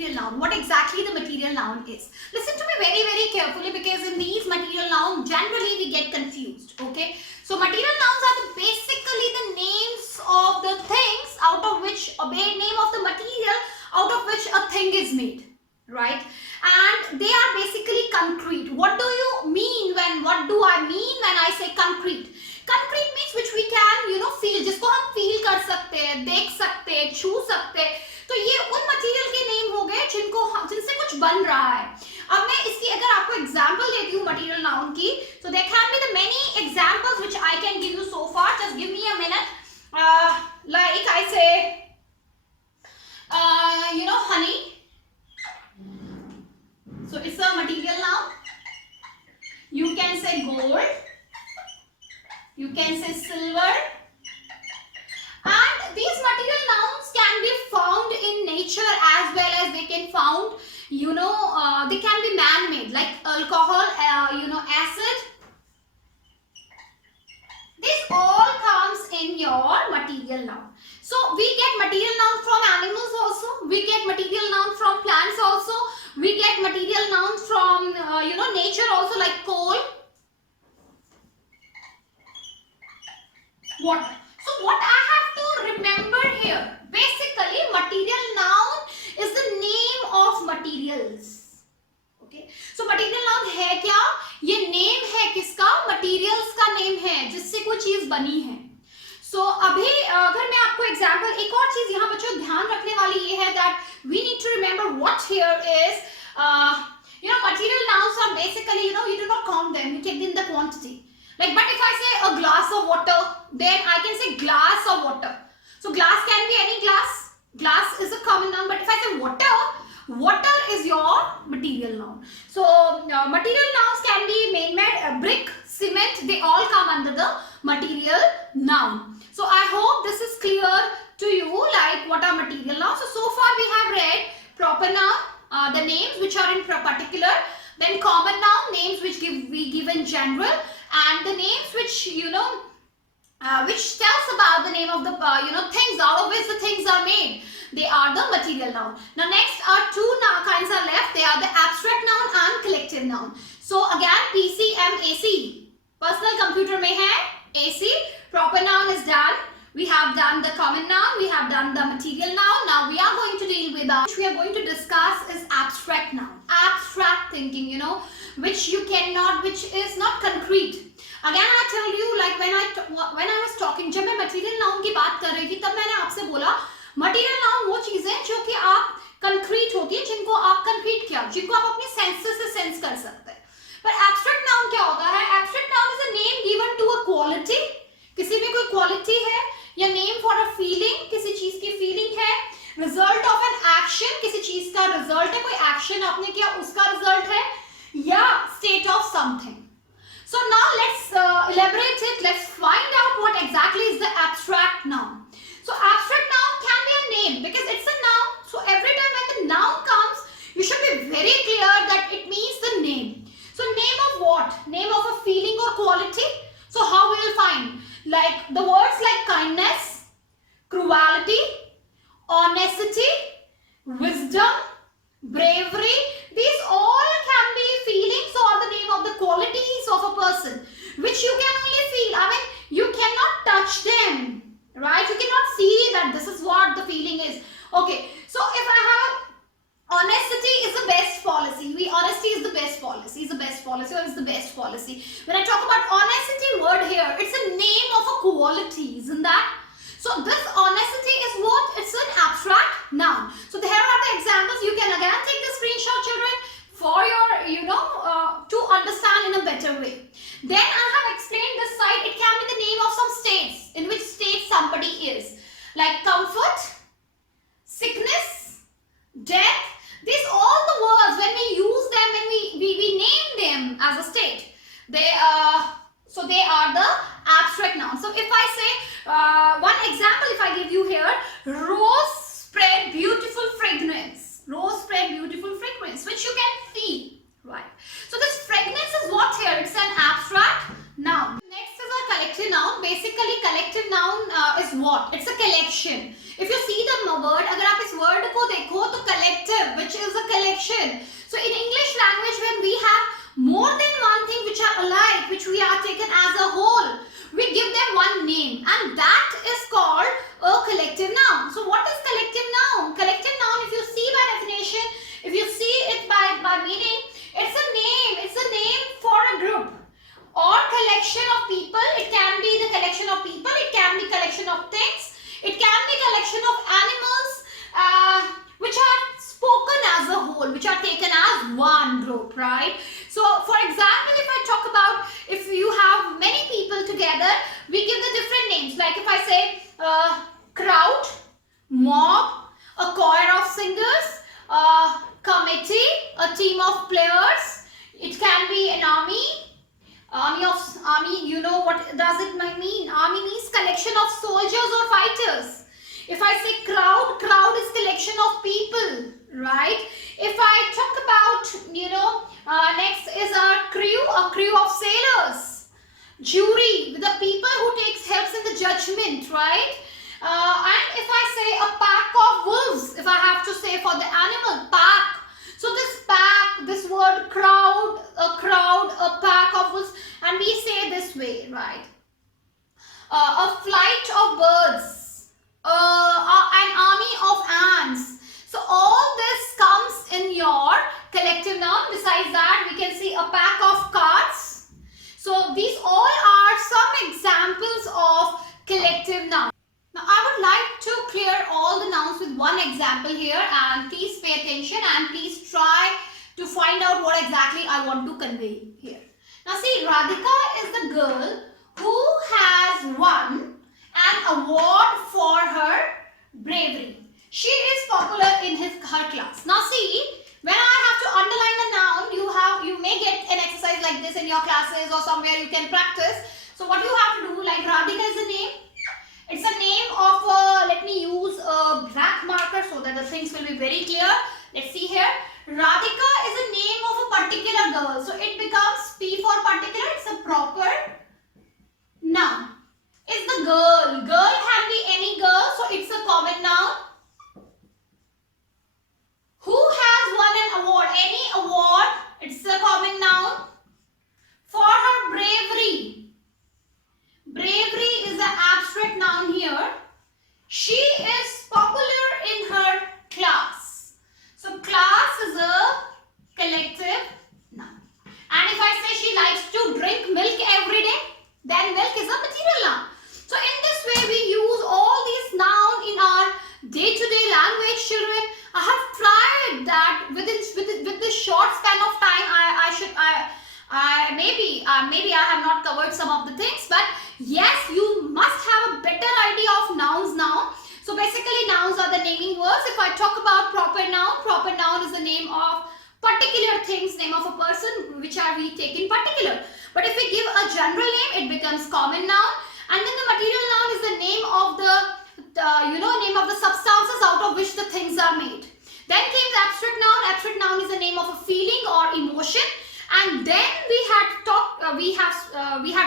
material noun. What exactly the material noun is? Listen to me very, very carefully, because in these material nouns, generally we get confused. Okay. So material nouns are basically the names of the things out of which, a name of the material out of which a thing is made. Right. And they are basically concrete. What do you mean when, what do I mean when I say concrete? Concrete means which we can, feel, जिसको हम feel कर सकते हैं, देख सकते हैं, छू सकते हैं. तो ये उन मटेरियल के नेम हो गए जिनसे कुछ बन रहा है. अब मैं इसकी अगर आपको एग्जांपल देती हूँ मटेरियल नाउन की, so there can be the many examples which I can give you so far. Just give me a minute. Like I say, honey. So it's a material noun. You can say gold. You can say silver. And these material nouns can be found in nature as well as they can found, they can be man-made, like alcohol, acid. This all comes in your material noun. So we get material noun from animals also. We get material noun from plants also. We get material nouns from, nature also, like coal, water. So what I have to remember here, basically material noun is the name of materials. Okay. So material noun है क्या? ये name है किसका? Materials का name है जिससे कोई चीज बनी है. So अभी अगर मैं आपको example, एक और चीज यहाँ बच्चों ध्यान रखने वाली ये है that we need to remember what here is, material nouns are basically, you do not count them, you take in the quantity. Like, but if I say a glass of water, then I can say glass of water. So glass can be any glass. Glass is a common noun. But if I say water, water is your material noun. So material nouns can be man-made, brick, cement. They all come under the material noun. So I hope this is clear to you, like what are material nouns. So far we have read proper noun, the names which are in particular. Then common noun, names which we give in general. And the names which, which tells about the name of the, things out of which the things are made. They are the material noun. Now next are two kinds are left. They are the abstract noun and collective noun. So again, PCMAC. Personal computer mein hai AC. Proper noun is done. We have done the common noun. We have done the material noun. Now we are going to deal with which we are going to discuss is abstract noun. Abstract thinking, which you cannot, which is not concrete. Again I tell you, like when I was talking, जब मैं material noun की बात कर रही थी तब मैंने आपसे बोला material noun वो चीजें जो कि आप concrete होती है, जिनको आप concrete क्या, जिनको आप अपने senses से sense कर सकते हैं. पर abstract noun क्या होता है? Abstract noun is a name given to a quality. किसी में कोई quality है, या name for a feeling, किसी चीज की feeling है, result of an action, किसी चीज का result है, कोई action आपने किया उसका result है, या state of something. So now let's elaborate it. Let's find out what exactly is the abstract noun. So abstract noun can be a name because it's a noun. So every time when the noun comes, you should be very clear that it means the name. So name of what? Name of a feeling or quality. So how we will find? Like the words like kindness, cruelty, honesty, wisdom, bravery. These all can be feelings or the name of the qualities of a person which you can only feel. I mean, you cannot touch them, right? You cannot see that this is what the feeling is. Okay, so if I have honesty is the best policy. Honesty is the best policy. Is the best policy or is the best policy. When I talk about honesty word here, it's a name of a quality, isn't that? So this honesty is what? It's an abstract noun. So here are the examples. You can again take the screenshot, children, for your, to understand in a better way. Then I have explained this side. It can be the name of some states, in which state somebody is. Like comfort, sickness, death. These all the words, when we use them, when we name them as a state, they are the abstract nouns. So if I say, one example if I give you here, rose spread beautiful fragrance. Rose spread beautiful fragrance, which you can feel, right? So this fragrance is what here? It's an abstract noun. Next is a collective noun. Basically collective noun is what? It's a collection. If you see the word, अगर आप इस word को देखो तो collective, which animals which are spoken as a whole, which are taken as one group, right? So for example, if I talk about, if you have many people together, we give the different names. Like if I say crowd, mob, a choir of singers, a committee, a team of players. It can be an army. Army, you know what does it mean? Army means collection of soldiers or fighters. If I say crowd, crowd is collection of people, right? If I talk about, next is a crew of sailors. Jury, the people who helps in the judgment, right? And if I say a pack of wolves, if I have to say for the animal, pack. So this pack, this word crowd, a pack of wolves, and we say this way, right? A flight of birds, an army of ants. So all this comes in your collective noun. Besides that, we can see a pack of cards. So these all are some examples of collective nouns. Now I would like to clear all the nouns with one example here, and please pay attention and please try to find out what exactly I want to convey here. Now see, Radhika is the girl who has won an award for her bravery. She is popular in her class. Now see, when I have to underline a noun, you may get an exercise like this in your classes or somewhere you can practice. So what you have to do, like Radhika is a name. It's a name of let me use a black marker so that the things will be very clear. Let's see here. Radhika is a name of a particular girl. So it becomes P for particular. It's a proper noun. It's the girl. Girl can be any girl. So it's a common noun. Who has won an award? Any award. It's a common noun. For her bravery. Bravery is an abstract noun here. She is popular in her class. So class is a collective noun. And if I say she likes to drink milk every day, then milk is a material noun. So in this way we use all these nouns in our day-to-day language, children. I have tried that with this short span of time. Maybe I have not covered some of the things, but yes, you must have a better idea of nouns now. So basically nouns are the naming words. If I talk about proper noun is the name of particular things, name of a person which are we take in particular. But if we give a general name, it becomes common noun. And then the material noun is the name of name of the substances out of which the things are made. Then came the abstract noun. Abstract noun is the name of a feeling or emotion. And then we have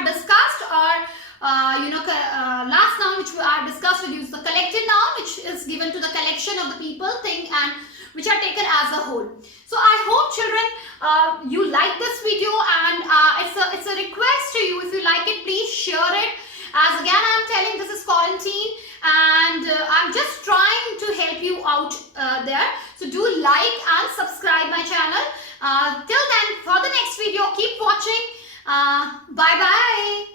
discussed our last noun which I discussed with you is the collective noun, which is given to the collection of the people, thing, and which are taken as a whole. So I hope children you like this video, and it's a request to you. If you like it, please share it. As again I am telling, this is quarantine and I'm just trying to help you out there. So do like and subscribe my channel. Till then, for the next video, keep watching. Bye bye.